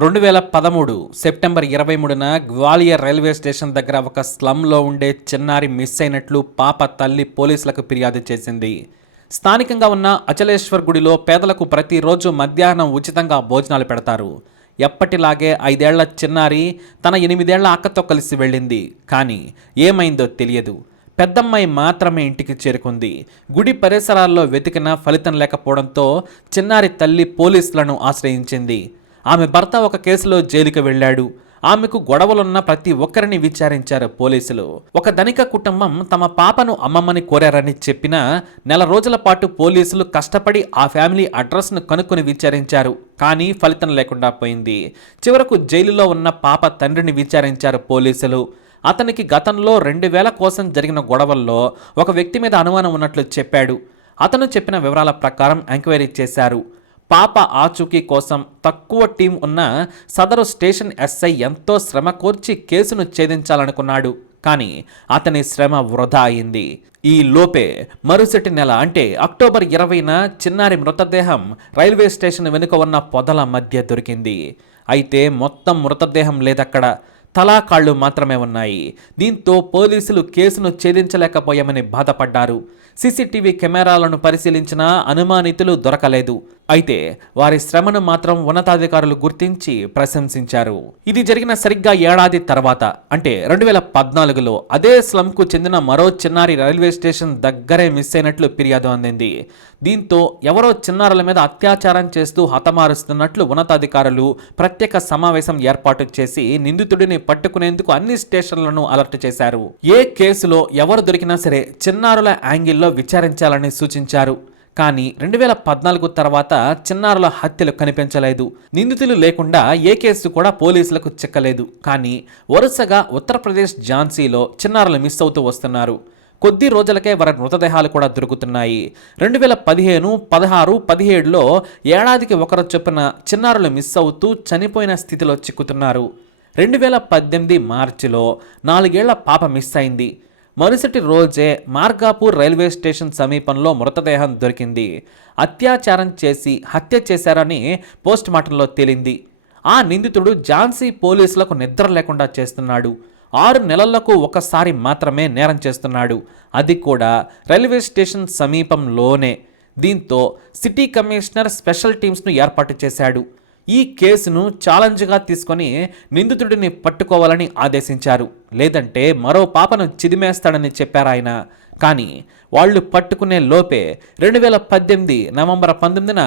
2013 September 23న Gwalior railway station దగ్గర ఒక స్లమ్లో ఉండే చిన్నారి మిస్ అయినట్లు పాప తల్లి పోలీసులకు ఫిర్యాదు చేసింది. స్థానికంగా ఉన్న అచలేశ్వర్ గుడిలో పేదలకు ప్రతిరోజు మధ్యాహ్నం ఉచితంగా భోజనాలు పెడతారు. ఎప్పటిలాగే 5 ఏళ్ల చిన్నారి తన 8 ఏళ్ల అక్కతో కలిసి వెళ్ళింది. కానీ ఏమైందో తెలియదు. పెద్దమ్మాయి మాత్రమే ఇంటికి చేరుకుంది. గుడి పరిసరాల్లో వెతికినా ఫలితం లేకపోవడంతో చిన్నారి తల్లి పోలీసులను ఆశ్రయించింది. ఆమె భర్త ఒక కేసులో జైలుకి వెళ్ళాడు. ఆమెకు గొడవలున్న ప్రతి ఒక్కరిని విచారించారు పోలీసులు. ఒక ధనిక కుటుంబం తమ పాపను అమ్మమ్మని కోరారని చెప్పినా నెల రోజుల పాటు పోలీసులు కష్టపడి ఆ ఫ్యామిలీ అడ్రస్ను కనుక్కొని విచారించారు. కానీ ఫలితం లేకుండా పోయింది. చివరకు జైలులో ఉన్న పాప తండ్రిని విచారించారు పోలీసులు. అతనికి గతంలో 2000 కోసం జరిగిన గొడవల్లో ఒక వ్యక్తి మీద అనుమానం ఉన్నట్లు చెప్పాడు. అతను చెప్పిన వివరాల ప్రకారం ఎంక్వైరీ చేశారు. పాప ఆచూకీ కోసం తక్కువ టీం ఉన్న సదరు స్టేషన్ ఎస్ఐ ఎంతో శ్రమ కోర్చి కేసును ఛేదించాలనుకున్నాడు. కానీ అతని శ్రమ వృధా అయింది. ఈ లోపే మరుసటి నెల అంటే అక్టోబర్ 20న చిన్నారి మృతదేహం రైల్వే స్టేషన్ వెనుక ఉన్న పొదల మధ్య దొరికింది. అయితే మొత్తం మృతదేహం లేదక్కడ. తలా కాళ్ళు మాత్రమే ఉన్నాయి. దీంతో పోలీసులు కేసును ఛేదించలేకపోయామని బాధపడ్డారు. సీసీటీవీ కెమెరాలను పరిశీలించినా అనుమానితులు దొరకలేదు. అయితే వారి శ్రమను మాత్రం ఉన్నతాధికారులు గుర్తించి ప్రశంసించారు. ఇది జరిగిన సరిగ్గా ఏడాది తర్వాత అంటే 2014లో అదే స్లమ్కు చెందిన మరో చిన్నారి రైల్వే స్టేషన్ దగ్గరే మిస్ అయినట్లు ఫిర్యాదు అందింది. దీంతో ఎవరో చిన్నారుల మీద అత్యాచారం చేస్తూ హతమారుస్తున్నట్లు ఉన్నతాధికారులు ప్రత్యేక సమావేశం ఏర్పాటు చేసి నిందితుడిని పట్టుకునేందుకు అన్ని స్టేషన్లను అలర్ట్ చేశారు. ఏ కేసులో ఎవరు దొరికినా సరే చిన్నారుల యాంగిల్లో విచారించాలని సూచించారు. కానీ 2014 తర్వాత చిన్నారుల హత్యలు కనిపించలేదు. నిందితులు లేకుండా ఏ కేసు కూడా పోలీసులకు చిక్కలేదు. కానీ వరుసగా ఉత్తరప్రదేశ్ ఝాన్సీలో చిన్నారులు మిస్ అవుతూ వస్తున్నారు. కొద్ది రోజులకే వారి మృతదేహాలు కూడా దొరుకుతున్నాయి. 2015, 16, 17లో ఏడాదికి ఒకరు చొప్పున చిన్నారులు మిస్ అవుతూ చనిపోయిన స్థితిలో చిక్కుతున్నారు. 2018 మార్చిలో 4 ఏళ్ల పాప మిస్ అయింది. మరుసటి రోజే మార్గాపూర్ రైల్వే స్టేషన్ సమీపంలో మృతదేహం దొరికింది. అత్యాచారం చేసి హత్య చేశారని పోస్టుమార్టంలో తేలింది. ఆ నిందితుడు ఝాన్సీ పోలీసులకు నిద్ర లేకుండా చేస్తున్నాడు. 6 నెలలకు ఒకసారి మాత్రమే నేరం చేస్తున్నాడు. అది కూడా రైల్వే స్టేషన్ సమీపంలోనే. దీంతో సిటీ కమిషనర్ స్పెషల్ టీమ్స్ను ఏర్పాటు చేశాడు. ఈ కేసును ఛాలెంజ్గా తీసుకొని నిందితుడిని పట్టుకోవాలని ఆదేశించారు. లేదంటే మరో పాపను చిదిమేస్తాడని చెప్పారాయన. కానీ వాళ్ళు పట్టుకునే లోపే 2018 నవంబర్ 19న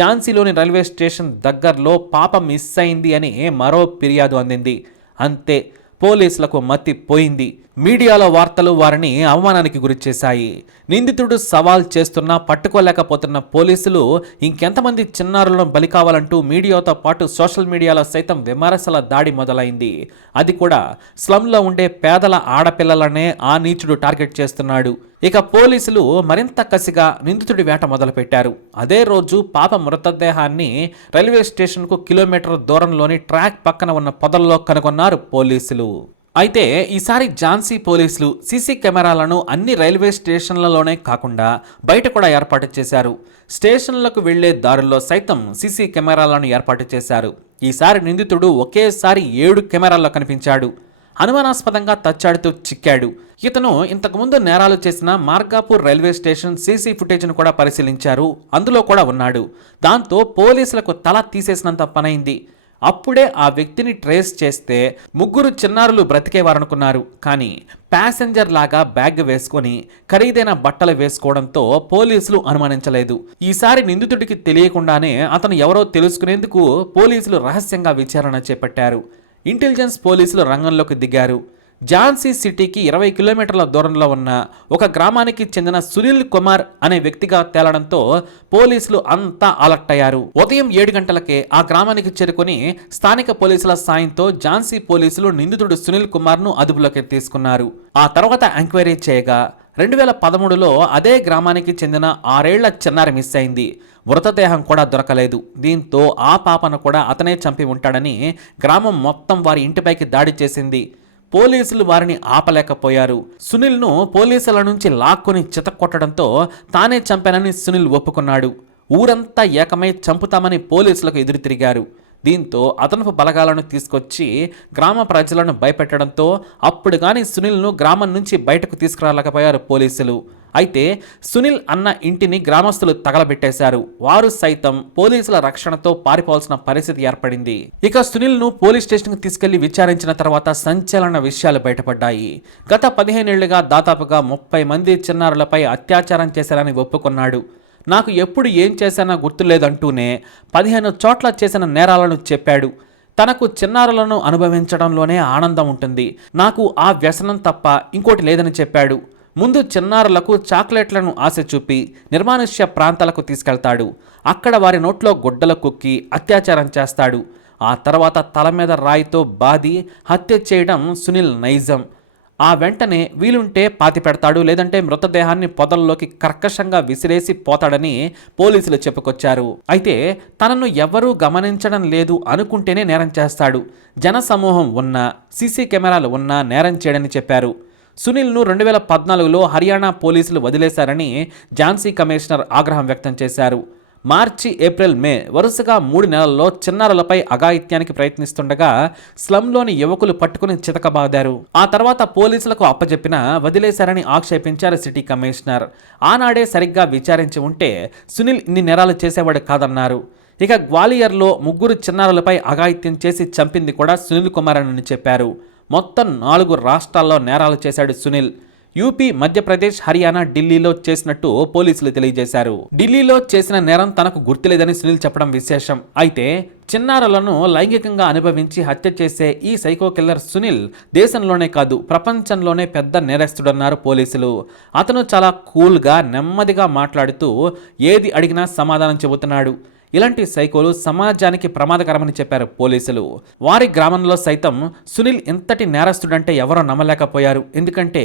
ఝాన్సీలోని రైల్వే స్టేషన్ దగ్గరలో పాప మిస్ అయింది అని మరో ఫిర్యాదు అందింది. అంతే, పోలీసులకు మతి పోయింది. మీడియాలో వార్తలు వారిని అవమానానికి గురిచేశాయి. నిందితుడు సవాల్ చేస్తున్నా పట్టుకోలేకపోతున్న పోలీసులు ఇంకెంతమంది చిన్నారులను బలి కావాలంటూ మీడియాతో పాటు సోషల్ మీడియాలో సైతం విమర్శల దాడి మొదలైంది. అది కూడా స్లమ్లో ఉండే పేదల ఆడపిల్లలనే ఆ నీచుడు టార్గెట్ చేస్తున్నాడు. ఇక పోలీసులు మరింత కసిగా నిందితుడి వేట మొదలుపెట్టారు. అదే రోజు పాప మృతదేహాన్ని రైల్వే స్టేషన్కు కిలోమీటర్ దూరంలోని ట్రాక్ పక్కన ఉన్న పొదల్లో కనుగొన్నారు పోలీసులు. అయితే ఈసారి ఝాన్సీ పోలీసులు సీసీ కెమెరాలను అన్ని రైల్వే స్టేషన్లలోనే కాకుండా బయట కూడా ఏర్పాటు చేశారు. స్టేషన్లకు వెళ్లే దారుల్లో సైతం సీసీ కెమెరాలను ఏర్పాటు చేశారు. ఈసారి నిందితుడు ఒకేసారి 7 కెమెరాల్లో కనిపించాడు. అనుమానాస్పదంగా తచ్చాడుతూ చిక్కాడు. ఇతను ఇంతకుముందు నేరాలు చేసిన మార్గాపూర్ రైల్వే స్టేషన్ సీసీ ఫుటేజ్ను కూడా పరిశీలించారు. అందులో కూడా ఉన్నాడు. దాంతో పోలీసులకు తల తీసేసినంత పనైంది. అప్పుడే ఆ వ్యక్తిని ట్రేస్ చేస్తే 3 చిన్నారులు బ్రతికేవారనుకున్నారు. కానీ ప్యాసింజర్ లాగా బ్యాగ్ వేసుకొని ఖరీదైన బట్టలు వేసుకోవడంతో పోలీసులు అనుమానించలేదు. ఈసారి నిందితుడికి తెలియకుండానే అతను ఎవరో తెలుసుకునేందుకు పోలీసులు రహస్యంగా విచారణ చేపట్టారు. ఇంటెలిజెన్స్ పోలీసులు రంగంలోకి దిగారు. ఝాన్సీ సిటీకి 20 కిలోమీటర్ల దూరంలో ఉన్న ఒక గ్రామానికి చెందిన సునీల్ కుమార్ అనే వ్యక్తిగా తేలడంతో పోలీసులు అంతా అలర్ట్ అయ్యారు. ఉదయం 7 గంటలకే ఆ గ్రామానికి చేరుకుని స్థానిక పోలీసుల సాయంతో ఝాన్సీ పోలీసులు నిందితుడు సునీల్ కుమార్ను అదుపులోకి తీసుకున్నారు. ఆ తర్వాత ఎంక్వైరీ చేయగా 2013లో అదే గ్రామానికి చెందిన 6 ఏళ్ల చిన్నారి మిస్ అయింది. మృతదేహం కూడా దొరకలేదు. దీంతో ఆ పాపను కూడా అతనే చంపి ఉంటాడని గ్రామం మొత్తం వారి ఇంటిపైకి దాడి చేసింది. పోలీసులు వారిని ఆపలేకపోయారు. సునీల్ను పోలీసుల నుంచి లాక్కొని చితక్కొట్టడంతో తానే చంపానని సునీల్ ఒప్పుకున్నాడు. ఊరంతా ఏకమై చంపుతామని పోలీసులకు ఎదురు తిరిగారు. దీంతో అదనపు బలగాలను తీసుకొచ్చి గ్రామ ప్రజలను భయపెట్టడంతో అప్పుడు కానీ సునీల్ను గ్రామం నుంచి బయటకు తీసుకురాలేకపోయారు పోలీసులు. అయితే సునీల్ అన్న ఇంటిని గ్రామస్తులు తగలబెట్టేశారు. వారు సైతం పోలీసుల రక్షణతో పారిపోవాల్సిన పరిస్థితి ఏర్పడింది. ఇక సునీల్ను పోలీస్ స్టేషన్కు తీసుకెళ్లి విచారించిన తర్వాత సంచలన విషయాలు బయటపడ్డాయి. గత 15 ఏళ్లుగా దాదాపుగా 30 మంది చిన్నారులపై అత్యాచారం చేశారని ఒప్పుకున్నాడు. నాకు ఎప్పుడు ఏం చేశానో గుర్తులేదంటూనే 15 చోట్ల చేసిన నేరాలను చెప్పాడు. తనకు చిన్నారులను అనుభవించడంలోనే ఆనందం ఉంటుంది, నాకు ఆ వ్యసనం తప్ప ఇంకోటి లేదని చెప్పాడు. ముందు చిన్నారులకు చాక్లెట్లను ఆశ చూపి నిర్మానుష్య ప్రాంతాలకు తీసుకెళ్తాడు. అక్కడ వారి నోట్లో గుడ్డలు కుక్కి అత్యాచారం చేస్తాడు. ఆ తర్వాత తల మీద రాయితో బాది హత్య చేయడం సునీల్ నైజం. ఆ వెంటనే వీలుంటే పాతి పెడతాడు, లేదంటే మృతదేహాన్ని పొదల్లోకి కర్కశంగా విసిరేసి పోతాడని పోలీసులు చెప్పుకొచ్చారు. అయితే తనను ఎవరూ గమనించడం లేదు అనుకుంటేనే నేరం చేస్తాడు. జన సమూహం ఉన్నా, సీసీ కెమెరాలు ఉన్నా నేరం చేయడని చెప్పారు. సునీల్ను 2014లో హర్యానా పోలీసులు వదిలేశారని ఝాన్సీ కమిషనర్ ఆగ్రహం వ్యక్తం చేశారు. మార్చి, ఏప్రిల్, మే వరుసగా 3 నెలల్లో చిన్నారులపై అఘాయిత్యానికి ప్రయత్నిస్తుండగా స్లంలోని యువకులు పట్టుకుని చితకబాదారు. ఆ తర్వాత పోలీసులకు అప్పజెప్పినా వదిలేశారని ఆక్షేపించారు సిటీ కమిషనర్. ఆనాడే సరిగ్గా విచారించి ఉంటే సునీల్ ఇన్ని నేరాలు చేసేవాడు కాదన్నారు. ఇక గ్వాలియర్లో 3 చిన్నారులపై అఘాయిత్యం చేసి చంపింది కూడా సునీల్ కుమార్ అని చెప్పారు. మొత్తం 4 రాష్ట్రాల్లో నేరాలు చేశాడు సునీల్. యూపీ, మధ్యప్రదేశ్, హర్యానా, ఢిల్లీలో చేసినట్టు పోలీసులు తెలియజేశారు. ఢిల్లీలో చేసిన నేరం తనకు గుర్తులేదని సునీల్ చెప్పడం విశేషం. అయితే చిన్నారులను లైంగికంగా అనుభవించి హత్య చేసే ఈ సైకో కిల్లర్ సునీల్ దేశంలోనే కాదు ప్రపంచంలోనే పెద్ద నేరస్తుడన్నారు పోలీసులు. అతను చాలా కూల్గా, నెమ్మదిగా మాట్లాడుతూ ఏది అడిగినా సమాధానం చెబుతున్నాడు. ఇలాంటి సైకోలు సమాజానికి ప్రమాదకరమని చెప్పారు పోలీసులు. వారి గ్రామంలో సైతం సునీల్ ఇంతటి నేరస్తుడంటే ఎవరో నమ్మలేకపోయారు. ఎందుకంటే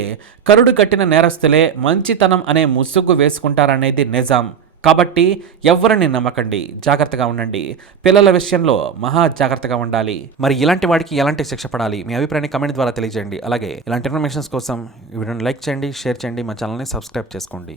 కరుడు కట్టిన నేరస్తులే మంచితనం అనే ముసుగు వేసుకుంటారనేది నిజాం. కాబట్టి ఎవరిని నమ్మకండి, జాగ్రత్తగా ఉండండి. పిల్లల విషయంలో మహా జాగ్రత్తగా ఉండాలి. మరి ఇలాంటి వాడికి ఎలాంటి శిక్ష పడాలి, మీ అభిప్రాయాన్ని కమెంట్ ద్వారా తెలియజేయండి. అలాగే ఇలాంటి ఇన్ఫర్మేషన్స్ కోసం ఈ వీడియోని లైక్ చేయండి, షేర్ చేయండి, మా ఛానల్ని సబ్స్క్రైబ్ చేసుకోండి.